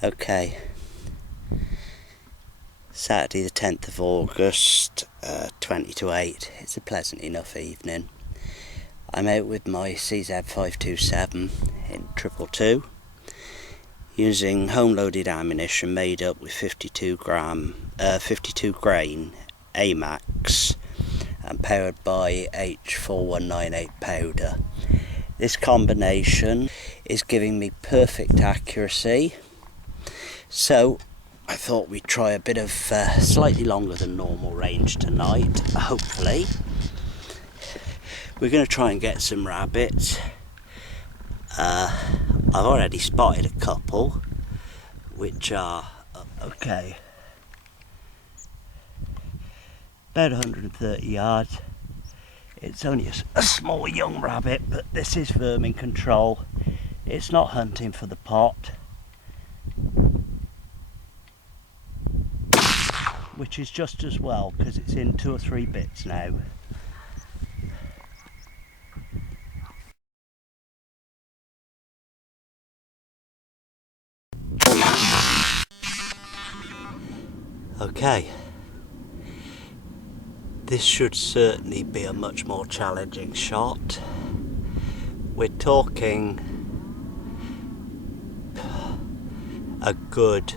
Okay, Saturday the 10th of August, 20 to 8. It's a pleasant enough evening. I'm out with my CZ527 in 222, using home-loaded ammunition made up with 52 grain AMAX and powered by H4198 powder. This combination is giving me perfect accuracy, so I thought we'd try a bit of slightly longer than normal range tonight, hopefully. We're going to try and get some rabbits. I've already spotted a couple, which are, okay, about 130 yards. It's only a small young rabbit, but this is vermin control. It's not hunting for the pot, which is just as well because it's in 2 or 3 bits now. Okay, this should certainly be a much more challenging shot. We're talking a good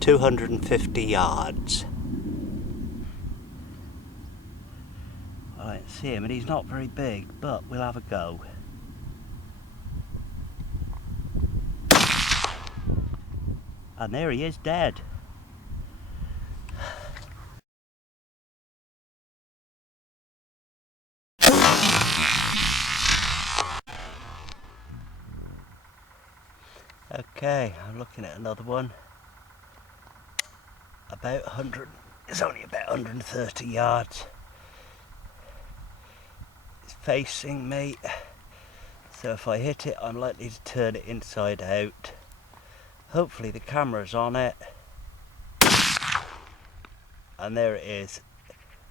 250 yards. I don't see him and he's not very big, but we'll have a go. And there he is, dead. Okay, I'm looking at another one. About 100, it's only about 130 yards. It's facing me, so if I hit it, I'm likely to turn it inside out. Hopefully the camera's on it. And there it is.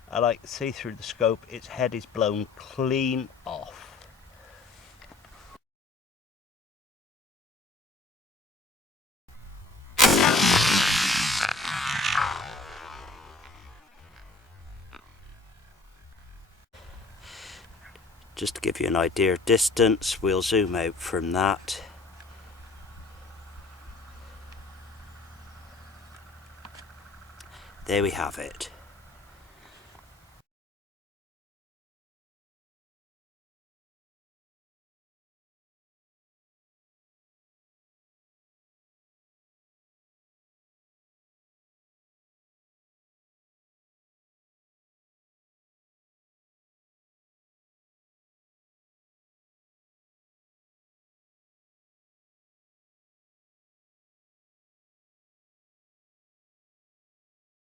I like to see through the scope, its head is blown clean off. Just to give you an idea of distance, we'll zoom out from that. There we have it.